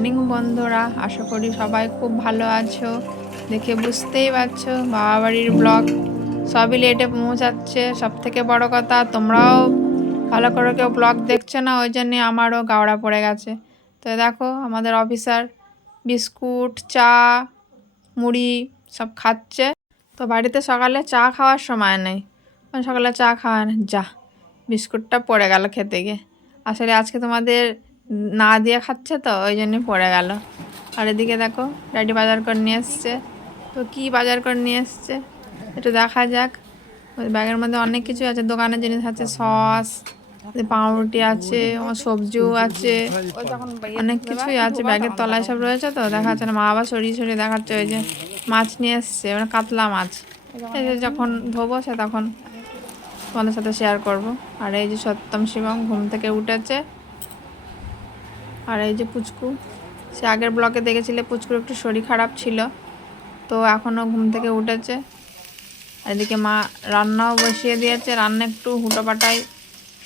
Morning বন্ধুরা, আশা করি সবাই খুব ভালো আছো। দেখে বুঝতেই পারছো বাবা বাড়ির ব্লগ সবই লেটে পৌঁছাচ্ছে। সব থেকে বড় কথা, তোমরাও ভালো করে কেউ ব্লগ দেখছো না, ওই জন্যে আমারও গাওড়া পড়ে গেছে। তো দেখো আমাদের অফিসার বিস্কুট, চা, মুড়ি সব খাচ্ছে। তো বাড়িতে সকালে চা খাওয়ার সময় নেই, সকালে চা খাওয়া না, যা বিস্কুটটা পড়ে গেল খেতে গিয়ে। আসলে আজকে তোমাদের না দিয়ে খাচ্ছে তো ওই জন্যে পড়ে গেল। আর এদিকে দেখো ড্যাডি বাজার করে নিয়ে এসছে। তো কি বাজার করে নিয়ে এসছে একটু দেখা যাক। ওই ব্যাগের মধ্যে অনেক কিছু আছে, দোকানের জিনিস আছে, সস, পাউরুটি আছে, সবজিও আছে, অনেক কিছুই আছে ব্যাগের তলায় সব রয়েছে। তো দেখাচ্ছে না, মা আবার সরিয়ে সরিয়ে দেখাচ্ছে। ওই যে মাছ নিয়ে এসছে, মানে কাতলা মাছ, এই যে যখন ধোবো সে তখন তোমাদের সাথে শেয়ার করব। আর এই যে সত্যম শিবম ঘুম থেকে উঠেছে। আর এই যে পুচকু, সে আগের ব্লকে দেখেছিলে পুচকুর একটু শরীর খারাপ ছিল, তো এখনও ঘুম থেকে উঠেছে। এদিকে মা রান্নাও বসিয়ে দিয়েছে, রান্না একটু হুটোপাটাই,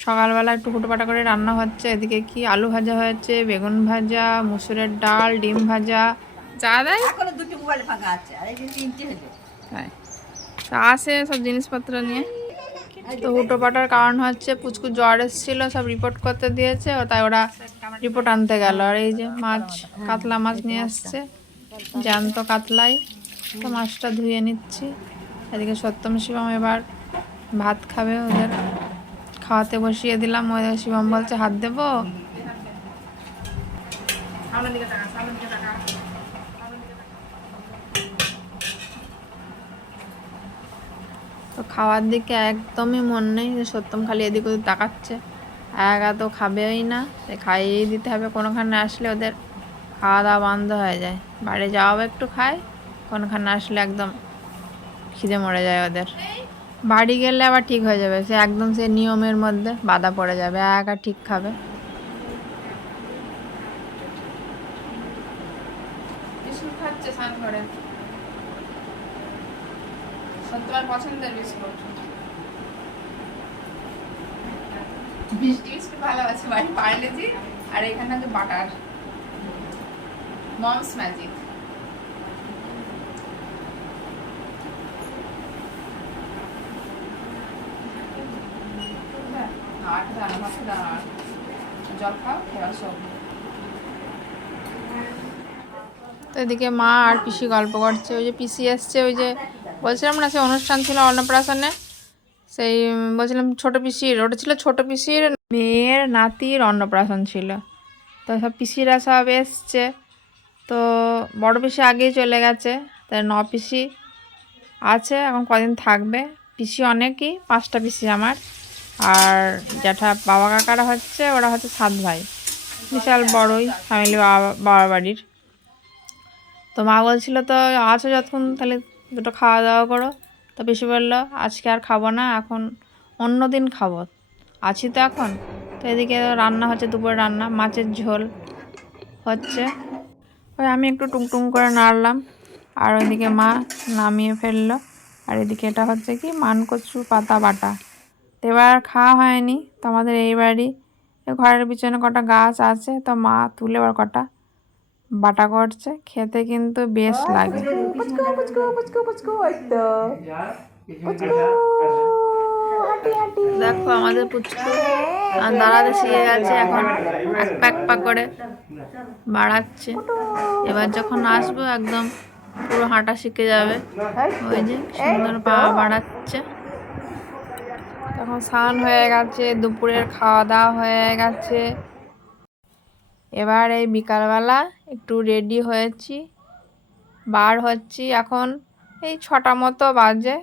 সকালবেলা একটু হুটোপাটা করে রান্না হচ্ছে। এদিকে কি আলু ভাজা হয়েছে, বেগুন ভাজা, মুসুরের ডাল, ডিম ভাজা, যা দেয় তাই আসে সব জিনিসপত্র নিয়ে। তো হুটোপাটার কারণ হচ্ছে পুচকু জ্বর এসেছিল, সব রিপোর্ট করতে দিয়েছে, তাই ওরা রিপোর্ট আনতে গেল। আর এই যে মাছ, কাতলা মাছ নিয়ে আসছে, জ্যান্ত কাতলাই। তো মাছটা ধুয়ে নিচ্ছি। এদিকে সত্যম শিবম এবার ভাত খাবে, ওদের খাওয়াতে বসিয়ে দিলাম। ওই শিবম বলছে হাত দেবো। তো খাওয়ার দিকে একদমই মন নেই, সত্যম খালি এদিক ওদিক তাকাচ্ছে। একা তো খাবেই না, খাইয়েই দিতে হবে। কোনোখানে আসলে ওদের খাওয়া দাওয়া বন্ধ হয়ে যায়। বাড়ি যাওয়াও একটু খায়, কোনোখানে আসলে একদম খিদে মরে যায় ওদের। বাড়ি গেলে আবার ঠিক হয়ে যাবে, সে একদম সে নিয়মের মধ্যে বাধা পড়ে যাবে, একা ঠিক খাবে। বিস্কুট খাচ্ছে স্নান করে, সত্যবার পছন্দের বিস্কুট। মিষ্টি বিস্কুট ভালোবাসে বাড়ি, পার্লেজি। আর এখানে আছে বাটার, মমস ম্যাজিক। জল খাও, তো এদিকে মা আর পিসি গল্প করছে। ওই যে পিসি এসছে, ওই যে বলছিলাম না সে অনুষ্ঠান ছিল অন্নপ্রাশনে, সেই বলছিলাম ছোটো পিসির, ওটা ছিল ছোটো পিসির মেয়ের নাতির অন্নপ্রাশন ছিল। তো সব পিসিরা সব এসছে। তো বড় পিসি আগেই চলে গেছে, তাই 9 পিসি আছে, এখন কদিন থাকবে। পিসি অনেকই, 5টা পিসি আমার। আর জ্যাঠা বাবা কাকারা হচ্ছে, ওরা হচ্ছে 7 ভাই, বিশাল বড়ই ফ্যামিলি বাবা বাড়ির। তো মা বলছিল তো আছো যতক্ষণ তাহলে দুটো খাওয়া দাওয়া করো। তো পিসি বললো আজকে আর খাবো না, এখন অন্য দিন খাবো, আছি তো এখন। তো এদিকে রান্না হচ্ছে, দুপুরে রান্না মাছের ঝোল হচ্ছে। ওই আমি একটু টুংটুং করে নাড়লাম, আর ওইদিকে মা নামিয়ে ফেললো। আর এদিকে এটা হচ্ছে কি মানকচু পাতা বাটা। তো এবার খাওয়া হয়নি। তো আমাদের এই বাড়ি ঘরের পিছনে কটা গাছ আছে, তো মা তুলে এবার কটা বাটা করছে, খেতে কিন্তু বেশ লাগে। দেখো আমাদের পুচকু দাঁড়াতে শিখে গেছে, এখন এক পাক করে বাড়াচ্ছে। এবার যখন আসবো একদম পুরো হাঁটা শিখে যাবে। ওই যে সুন্দর পা বাড়াচ্ছে। তখন স্নান হয়ে গেছে, দুপুরের খাওয়া দাওয়া হয়ে গেছে। এবার এই বিকালবেলা একটু রেডি হয়েছি, বার হচ্ছি। এখন এই 6টা মতো বাজে।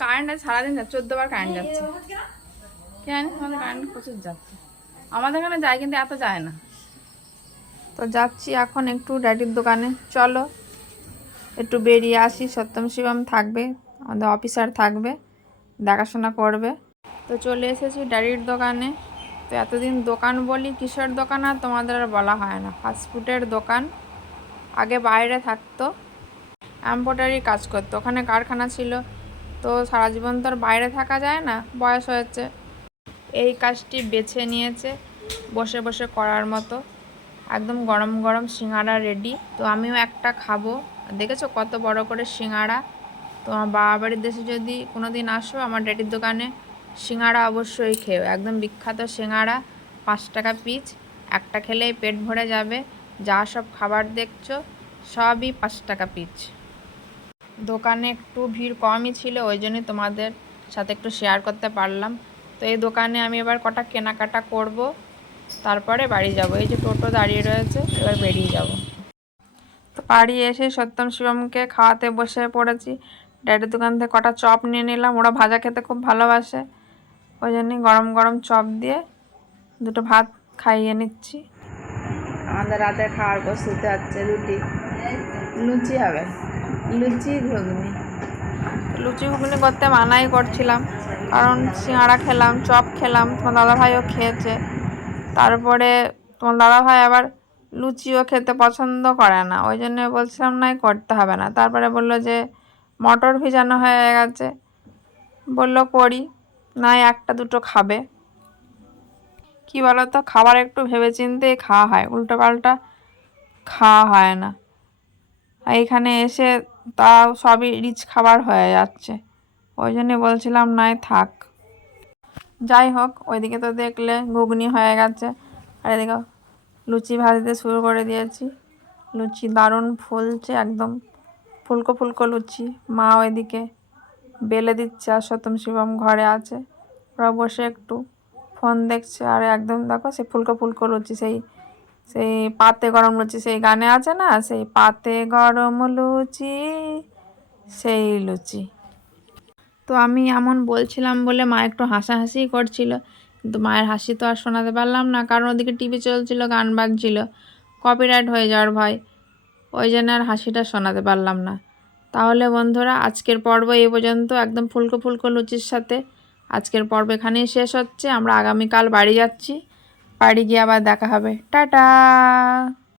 কারেন্ট সারাদিন 14 বার কারেন্ট যাচ্ছে, কেন আমাদের কারেন্ট প্রচুর যাচ্ছে। আমাদের এখানে যায় কিন্তু এত যায় না। তো যাচ্ছি এখন একটু ড্যাডির দোকানে, চলো একটু বেরিয়ে আসি। সত্যম শিবম থাকবে, আমাদের অফিসার থাকবে, দেখাশোনা করবে। তো চলে এসেছি ড্যাডির দোকানে। তো এতদিন দোকান বলি, কিসের দোকান আর তোমাদের আর বলা হয় না, ফাস্টফুডের দোকান। আগে বাইরে থাকতো, এমব্রয়ডারি কাজ করতো, ওখানে কারখানা ছিল। তো সারা জীবন তো আর বাইরে থাকা যায় না, বয়স হয়েছে, এই কাজটি বেছে নিয়েছে বসে বসে করার মতো। একদম গরম গরম সিঙ্গাড়া রেডি। তো আমিও একটা খাবো। দেখেছো কত বড় করে সিঙ্গাড়া। তো আমার বাবা বাড়ির দেশে যদি কোনো দিন আসো আমার ড্যাডির দোকানে সিঙ্গাড়া অবশ্যই খেও। একদম বিখ্যাত সিঙ্গাড়া, 5 টাকা পিস। একটা খেলেই পেট ভরে যাবে। যা সব খাবার দেখছো সবই 5 টাকা পিস। দোকানে একটু ভিড় কমই ছিল, ওই জন্যই তোমাদের সাথে একটু শেয়ার করতে পারলাম। তো এই দোকানে আমি এবার কটা কেনাকাটা করব, তারপরে বাড়ি যাব। এই যে টোটো দাঁড়িয়ে রয়েছে, এবার বেরিয়ে যাব। তো বাড়ি এসে সত্যম শিবমকে খাওয়াতে বসে পড়েছি। ড্যাডির দোকান থেকে কটা চপ নিয়ে নিলাম, ওরা ভাজা খেতে খুব ভালোবাসে, ওই জন্যই গরম গরম চপ দিয়ে দুটো ভাত খাইয়ে নিচ্ছি। আমাদের রাতে খাওয়ার প্রস্তুতি হচ্ছে, লুচি হবে, লুচি ঘুগনি। লুচি ঘুগনি করতে মানাই করছিলাম, কারণ সিঙ্গাড়া খেলাম, চপ খেলাম, তোমার দাদাভাইও খেয়েছে। তারপরে তোমার দাদাভাই আবার লুচিও খেতে পছন্দ করে না, ওই জন্য বলছিলাম নাই করতে হবে না। তারপরে বললো যে মটর ভিজানো হয়ে গেছে, বললো করি, নাই একটা দুটো খাবে। কি বলো তো, খাবার একটু ভেবেচিন্তে খাওয়া হয়, উল্টো পাল্টা খাওয়া হয় না। এইখানে এসে তাও সবই রিচ খাবার হয়ে যাচ্ছে, ওই জন্যে বলছিলাম নাই থাক। যাই হোক, ওইদিকে তো দেখলে ঘুগনি হয়ে গেছে, আর এদিকে লুচি ভাজতে শুরু করে দিয়েছি। লুচি দারুণ ফুলছে, একদম ফুলকো ফুলকো লুচি। মা ওইদিকে বেলে দিচ্ছে, আর সত্যম শিবম ঘরে আছে, ওরা বসে একটু ফোন দেখছে। আর একদম দেখো সেই ফুলকো ফুলকো লুচি, সেই সেই পাতে গরম লুচি, সেই গানে আছে না, সেই পাতে গরম লুচি, সেই লুচি। তো আমি এমন বলছিলাম বলে মা একটু হাসাহাসি করছিল, কিন্তু মায়ের হাসি তো আর শোনাতে পারলাম না, কারণ ওদিকে টিভি চলছিল, গান বাজছিল, কপিরাইট হয়ে যাওয়ার ভয়, ওই জন্য আর হাসিটা শোনাতে পারলাম না। তাহলে বন্ধুরা, আজকের পর্ব এই পর্যন্ত, একদম ফুলকো ফুলকো লুচির সাথে আজকের পর্ব এখানেই শেষ হচ্ছে। আমরা আগামীকাল বাড়ি যাচ্ছি, বাড়ি গিয়ে আবার দেখা হবে। টাটা।